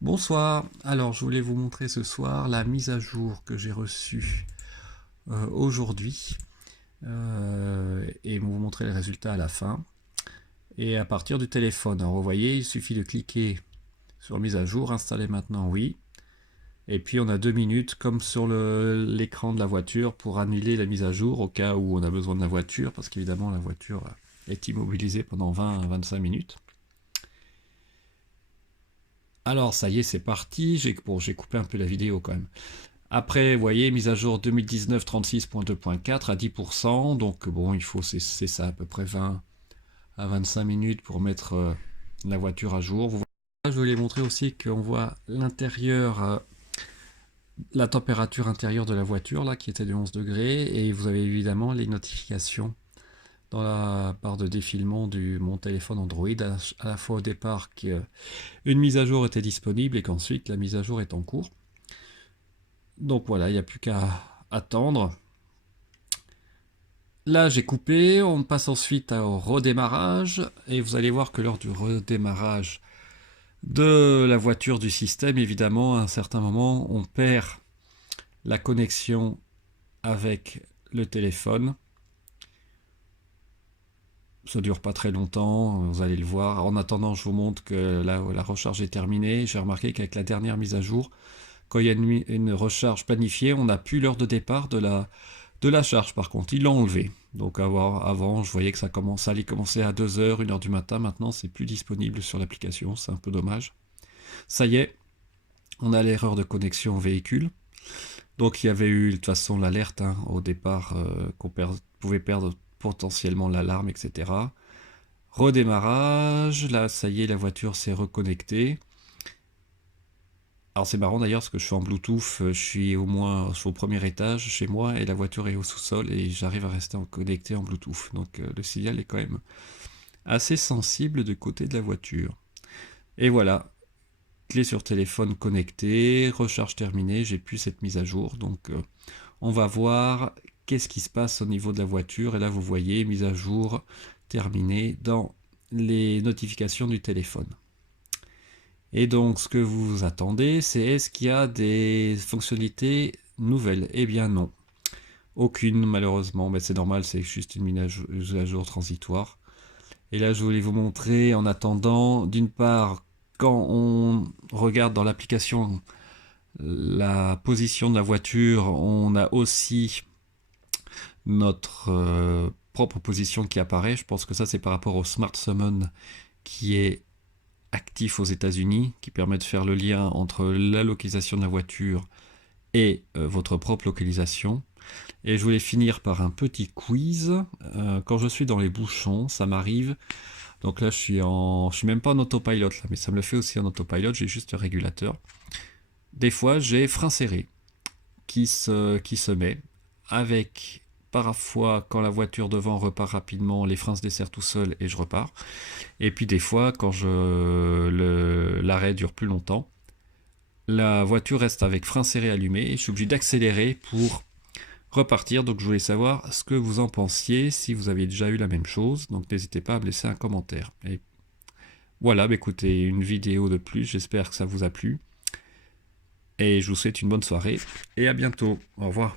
Bonsoir, alors je voulais vous montrer ce soir la mise à jour que j'ai reçue aujourd'hui et vous montrer les résultats à la fin. Et à partir du téléphone, alors vous voyez, il suffit de cliquer sur mise à jour, installer maintenant oui. Et puis on a 2 minutes comme sur l'écran de la voiture pour annuler la mise à jour au cas où on a besoin de la voiture, parce qu'évidemment la voiture est immobilisée pendant 20 à 25 minutes. Alors ça y est, c'est parti. J'ai coupé un peu la vidéo quand même. Après, vous voyez, mise à jour 2019 36.2.4 à 10%. Donc bon, il faut, c'est ça, à peu près 20 à 25 minutes pour mettre la voiture à jour. Je voulais montrer aussi qu'on voit l'intérieur, la température intérieure de la voiture, là, qui était de 11 degrés. Et vous avez évidemment les notifications dans la barre de défilement de mon téléphone Android, à la fois au départ qu'une mise à jour était disponible et qu'ensuite la mise à jour est en cours. Donc voilà, il n'y a plus qu'à attendre. Là, j'ai coupé, on passe ensuite au redémarrage, et vous allez voir que lors du redémarrage de la voiture du système, évidemment, à un certain moment, on perd la connexion avec le téléphone. Ça dure pas très longtemps, vous allez le voir. En attendant, je vous montre que la recharge est terminée. J'ai remarqué qu'avec la dernière mise à jour, quand il y a une recharge planifiée, on n'a plus l'heure de départ de la charge. Par contre, il l'a enlevé. Donc avant, je voyais que ça allait commencer à 2h, 1h du matin. Maintenant, c'est plus disponible sur l'application. C'est un peu dommage. Ça y est, on a l'erreur de connexion au véhicule. Donc il y avait eu de toute façon l'alerte au départ qu'on pouvait perdre potentiellement l'alarme, etc. Redémarrage. Là, ça y est, la voiture s'est reconnectée. Alors c'est marrant d'ailleurs parce que je suis en Bluetooth, je suis au premier étage chez moi et la voiture est au sous-sol et j'arrive à rester connecté en Bluetooth. Donc le signal est quand même assez sensible du côté de la voiture. Et voilà, clé sur téléphone connectée, recharge terminée, j'ai plus cette mise à jour. Donc on va voir qu'est-ce qui se passe au niveau de la voiture. Et là vous voyez, mise à jour terminée dans les notifications du téléphone. Et donc, ce que vous attendez, c'est est-ce qu'il y a des fonctionnalités nouvelles? Eh bien non. Aucune, malheureusement. Mais c'est normal, c'est juste une mise à jour transitoire. Et là, je voulais vous montrer, en attendant, d'une part, quand on regarde dans l'application la position de la voiture, on a aussi notre propre position qui apparaît. Je pense que ça, c'est par rapport au Smart Summon qui est actif aux États-Unis, qui permet de faire le lien entre la localisation de la voiture et votre propre localisation. Et je voulais finir par un petit quiz. Quand je suis dans les bouchons, ça m'arrive. Donc là, je suis même pas en autopilot là, mais ça me le fait aussi en autopilot. J'ai juste le régulateur. Des fois, j'ai frein serré qui se met avec parfois quand la voiture devant repart rapidement, les freins se desserrent tout seuls et je repars. Et puis des fois, quand l'arrêt dure plus longtemps, la voiture reste avec frein serré allumé et je suis obligé d'accélérer pour repartir. Donc je voulais savoir ce que vous en pensiez, si vous aviez déjà eu la même chose. Donc n'hésitez pas à me laisser un commentaire. Et voilà, bah écoutez, une vidéo de plus, j'espère que ça vous a plu. Et je vous souhaite une bonne soirée et à bientôt. Au revoir.